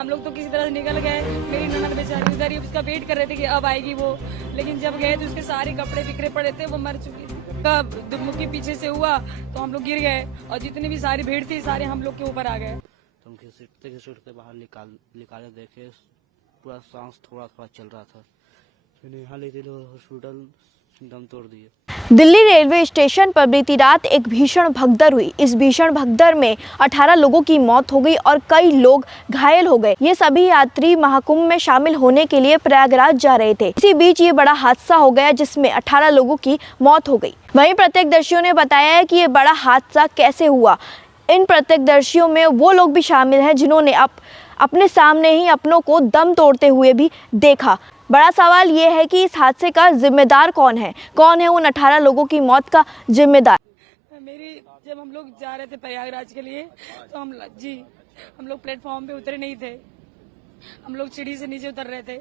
हम लोग तो किसी तरह से निकल गए। मेरी ननद बेचारी उधर ही उसका वेट कर रहे थे कि अब आएगी वो, लेकिन जब गए तो उसके सारे कपड़े बिखरे पड़े थे, वो मर चुकी थी। दुमुकी पीछे से हुआ तो हम लोग गिर गए और जितनी भी सारी भीड़ थी सारे हम लोग के ऊपर आ गए। तो हम घसीटते बाहर निकाले, देखे पूरा सांस थोड़ा थोड़ा चल रहा था। फिर यहाँ ले चले हॉस्पिटल, दम तोड़ दिए। दिल्ली रेलवे स्टेशन पर बीती रात एक भीषण भगदड़ हुई। इस भीषण भगदड़ में 18 लोगों की मौत हो गई और कई लोग घायल हो गए। ये सभी यात्री महाकुंभ में शामिल होने के लिए प्रयागराज जा रहे थे। इसी बीच ये बड़ा हादसा हो गया जिसमें 18 लोगों की मौत हो गई। वहीं प्रत्यक्षदर्शियों ने बताया है कि ये बड़ा हादसा कैसे हुआ। इन प्रत्यक्षदर्शियों में वो लोग भी शामिल हैं जिन्होंने अपने सामने ही अपनों को दम तोड़ते हुए भी देखा। बड़ा सवाल ये है कि इस हादसे का जिम्मेदार कौन है उन 18 लोगों की मौत का जिम्मेदार। जब हम लोग जा रहे थे प्रयागराज के लिए तो हम लोग प्लेटफॉर्म पे उतरे नहीं थे। हम लोग सीढ़ी से नीचे उतर रहे थे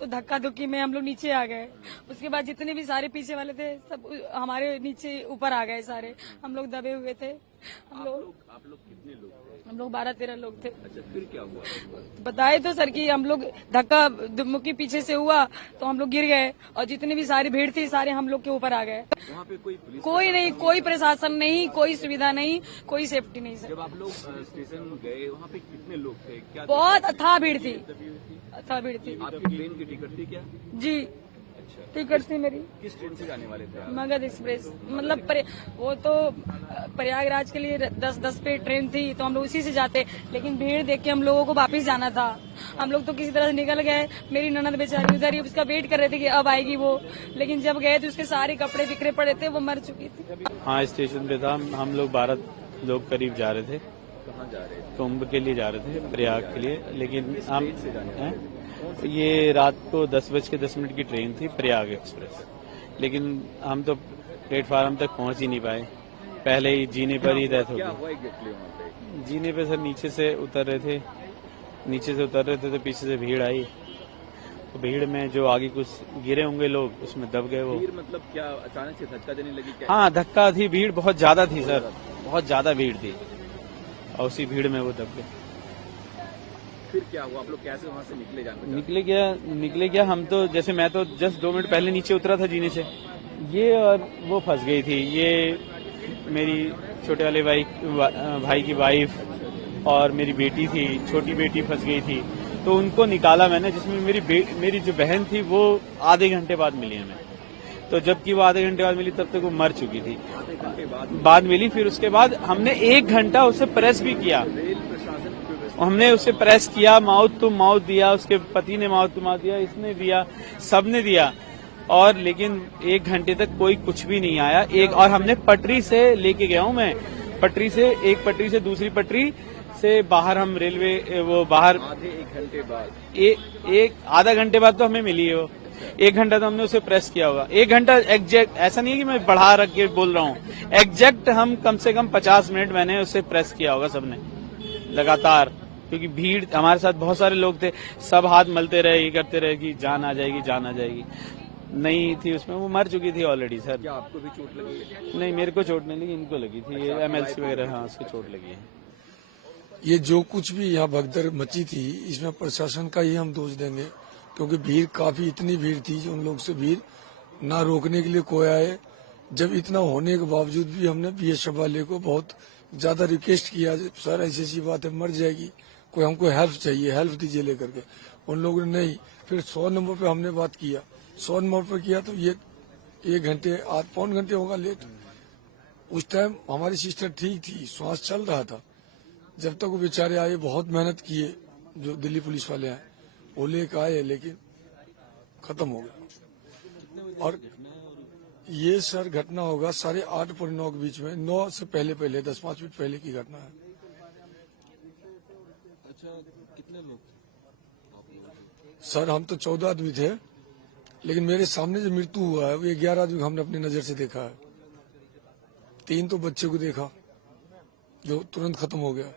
तो धक्का धुक्की में हम लोग नीचे आ गए। उसके बाद जितने भी सारे पीछे वाले थे सब हमारे नीचे ऊपर आ गए सारे। हम लोग दबे हुए थे। आप लोग कितने लोग थे? हम लोग 12-13 लोग थे। अच्छा, फिर क्या हुआ? बताए तो सर कि हम लोग धक्का दुमुकी पीछे से हुआ तो हम लोग गिर गए और जितनी भी सारी भीड़ थी सारे हम लोग के ऊपर आ गए। वहाँ पे कोई नहीं, कोई प्रशासन नहीं, कोई सुविधा नहीं, कोई सेफ्टी नहीं सर। जब आप लोग स्टेशन गए वहाँ पे कितने लोग थे? क्या बहुत अथाह भीड़ थी, अथाह भीड़ थी। आपकी ट्रेन की टिकट थी क्या? जी टिकट थी मेरी। किस ट्रेन से जाने वाले थे आप? मगध एक्सप्रेस। मतलब वो तो प्रयागराज के लिए 10 पे ट्रेन थी तो हम लोग उसी से जाते, लेकिन भीड़ देख के हम लोगों को वापस जाना था। हम लोग तो किसी तरह से निकल गए। मेरी ननद बेचारी उधर ही उसका वेट कर रहे थे कि अब आएगी वो, लेकिन जब गए तो उसके सारे कपड़े बिखरे पड़े थे, वो मर चुकी थी। हाँ, स्टेशन पे था। हम लोग 12 लोग करीब जा रहे थे। कहाँ जा रहे थे? कुंभ के लिए जा रहे थे, प्रयाग के लिए। लेकिन हम ये रात को 10:10 की ट्रेन थी, प्रयाग एक्सप्रेस। लेकिन हम तो प्लेटफार्म तक पहुंच ही नहीं पाए, पहले ही जीने पर ही डेथ हो गई। जीने पे सर नीचे से उतर रहे थे तो पीछे से भीड़ आई। तो भीड़ में जो आगे कुछ गिरे होंगे लोग, उसमें दब गए वो। भीड़ मतलब क्या अचानक से धक्का देने लगी क्या? हाँ, धक्का थी, भीड़ बहुत ज्यादा थी सर, बहुत ज्यादा भीड़ थी और उसी भीड़ में वो दब गए। फिर क्या हुआ? आप लोग कैसे वहाँ से निकले? निकले क्या हम तो, जैसे मैं तो जस्ट 2 मिनट पहले नीचे उतरा था जीने से, ये और वो फंस गई थी। ये मेरी छोटे वाले भाई की वाइफ और मेरी बेटी थी, छोटी बेटी फंस गई थी। तो उनको निकाला मैंने, जिसमें मेरी जो बहन थी वो आधे घंटे बाद मिली हमें। तो जबकि वो आधे घंटे बाद मिली तब तक वो मर चुकी थी। आधे घंटे बाद मिली। फिर उसके बाद हमने 1 घंटा उसे प्रेस भी किया। हमने उसे प्रेस किया, माउथ टू माउथ दिया, उसके पति ने माउथ टू माउथ दिया, इसने दिया, सबने दिया, और लेकिन 1 घंटे तक कोई कुछ भी नहीं आया। और हमने पटरी से लेके गया हूँ मैं, एक पटरी से दूसरी पटरी से बाहर, हम रेलवे वो बाहर आधे 1 घंटे बाद आधा घंटे बाद तो हमें मिली है वो। 1 घंटा तो हमने उसे प्रेस किया होगा। 1 घंटा एग्जैक्ट, ऐसा नहीं है कि मैं बढ़ा रख के बोल रहा हूँ, एग्जैक्ट हम कम से कम 50 मिनट मैंने उसे प्रेस किया होगा सबने लगातार, क्योंकि भीड़, हमारे साथ बहुत सारे लोग थे, सब हाथ मलते रहे, ये करते रहे कि जान आ जाएगी। नहीं थी उसमें, वो मर चुकी थी ऑलरेडी सर। क्या आपको भी चोट लगी? नहीं, मेरे को चोट नहीं लगी, इनको लगी थी, ये MLC वगैरह, हाँ, उसको चोट लगी है। ये जो कुछ भी यहाँ भगदड़ मची थी, इसमें प्रशासन का ही हम दोष देंगे, क्योंकि भीड़ काफी, इतनी भीड़ थी जो उन लोग से भीड़ ना रोकने के लिए कोई आए। जब इतना होने के बावजूद भी हमने BSF वाले को बहुत ज्यादा रिक्वेस्ट किया, सर ऐसी बात है, मर जाएगी, कोई हमको हेल्प चाहिए, हेल्प दीजिए लेकर के। उन लोगों ने नहीं। फिर 100 नंबर पे हमने बात किया, 100 नंबर पे किया तो ये 1 घंटे, पौन घंटे होगा लेट। उस टाइम हमारी सिस्टर ठीक थी, श्वास चल रहा था। जब तक वो बेचारे आए, बहुत मेहनत किए जो दिल्ली पुलिस वाले आए, वो लेकर आए, लेकिन खत्म हो गया। और ये सर घटना होगा 8:30 और 9 के बीच में, 9 से पहले 10-5 मिनट पहले की घटना है। अच्छा, कितने लोग सर हम तो 14 आदमी थे, लेकिन मेरे सामने जो मृत्यु हुआ है वो 11 आदमी हमने अपनी नजर से देखा है। 3 तो बच्चे को देखा जो तुरंत खत्म हो गया,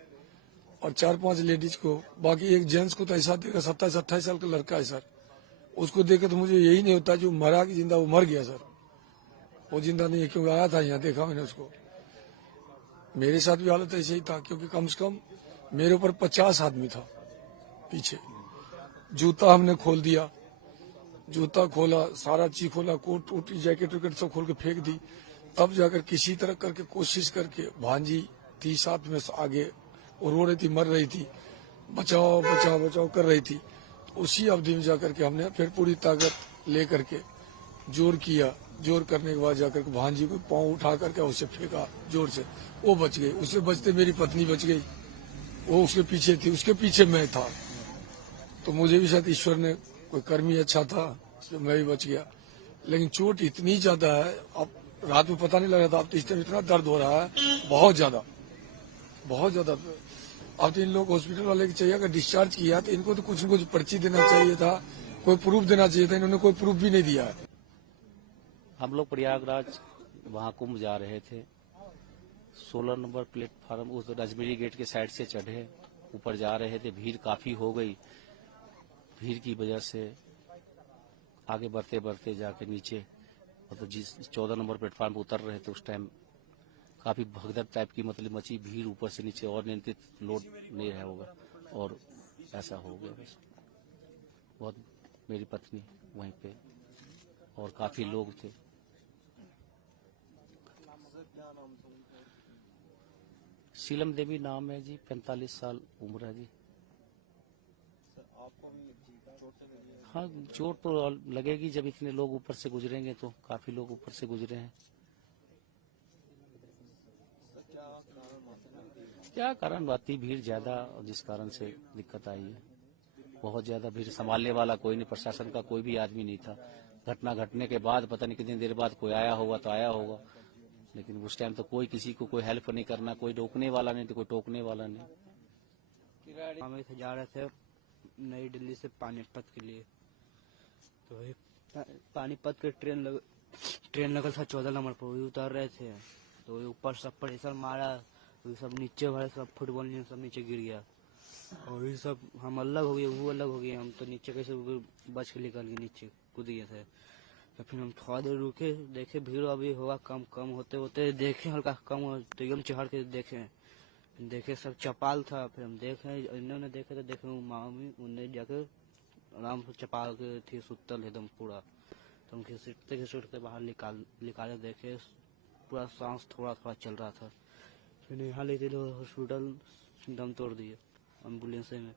और 4-5 लेडीज को, बाकी एक जेंट्स को तो ऐसा देखा, 27-28 साल का लड़का है सर, उसको देखे तो मुझे यही नहीं होता जो मरा कि जिंदा, वो मर गया सर, वो जिंदा नहीं है, क्योंकि आया था यहाँ, देखा मैंने उसको। मेरे साथ भी हालत ऐसे ही था, क्योंकि कम से कम मेरे ऊपर 50 आदमी था, पीछे। जूता हमने खोल दिया, जूता खोला, सारा चीज खोला, कोट टूटी, जैकेट वैकेट सब खोल के फेंक दी। तब जाकर किसी तरह करके कोशिश करके भांजी थी साथ में आगे, और रो रही थी, मर रही थी, बचाओ बचाओ बचाओ कर रही थी। तो उसी अवधि में जाकर के हमने फिर पूरी ताकत लेकर के जोर किया। जोर करने के बाद जाकर के भांजी को पांव उठा करके उसे फेंका जोर से, वो बच गई। उससे बचते मेरी पत्नी बच गई, वो उसके पीछे थी, उसके पीछे मैं था। तो मुझे भी शायद ईश्वर ने कोई कर्म ही अच्छा था, इसलिए मैं भी बच गया। लेकिन चोट इतनी ज्यादा है, अब रात में पता नहीं लग रहा था, अब तो इस टाइम इतना दर्द हो रहा है, बहुत ज्यादा बहुत ज्यादा। अब तो इन लोग हॉस्पिटल वाले की चाहिए, अगर डिस्चार्ज किया तो इनको तो कुछ न कुछ पर्ची देना चाहिए था, कोई प्रूफ देना चाहिए था। इन्होंने कोई प्रूफ भी नहीं दिया है। हम लोग प्रयागराज महाकुंभ जा रहे थे। 16 नंबर प्लेटफार्म उस अजमेरी गेट के साइड से चढ़े, ऊपर जा रहे थे। भीड़ काफी हो गई, भीड़ की वजह से आगे बढ़ते बढ़ते जाके नीचे, मतलब जिस 14 नंबर प्लेटफार्म पर उतर रहे थे उस टाइम काफी भगदड़ टाइप की मतलब मची। भीड़ ऊपर से नीचे और नियंत्रित लोड नहीं रहा होगा, और ऐसा हो गया। बस बहुत, मेरी पत्नी वहीं पे और काफी लोग थे। शीलम देवी नाम है जी, 45 साल उम्र है जी। हाँ, चोट तो लगेगी, जब इतने लोग ऊपर से गुजरेंगे तो काफी लोग ऊपर से गुजरे हैं। क्या कारण बाती भीड़ ज्यादा, जिस कारण से दिक्कत आई है। बहुत ज्यादा भीड़, संभालने वाला कोई नहीं, प्रशासन का कोई भी आदमी नहीं था। घटना घटने के बाद पता नहीं कितनी देर बाद कोई आया होगा तो आया होगा, लेकिन उस टाइम तो कोई किसी को कोई हेल्प नहीं करना, कोई रोकने वाला नहीं तो कोई टोकने वाला नहीं। हम इसे जा रहे थे नई दिल्ली से पानीपत के लिए, तो वही पानीपत के ट्रेन लगल था 14 नंबर पर, वही उतर रहे थे। तो वही ऊपर सब प्रेशर मारा, वही सब नीचे वाले सब फुटबॉल नहीं सब नीचे गिर गया, और वही सब हम अलग हो गए, वो अलग हो गए। हम तो नीचे कैसे बच के निकल गए, नीचे कूद गए थे। तो फिर हम थोड़ा देर रुके, देखे भीड़ अभी होगा कम, कम होते होते देखे हल्का कम हो, तो एकदम चढ़ के देखे सब चपाल था। फिर हम देखे, इन्होंने देखे तो देखे मामी उन्हें जाके आराम से चपाल के थी सुतल एकदम पूरा। तो हम घिसुटते बाहर निकाले, देखे पूरा सांस थोड़ा थोड़ा चल रहा था। फिर यहाँ ले चलो हॉस्पिटल, दम तोड़ दिए एम्बुलेंस में।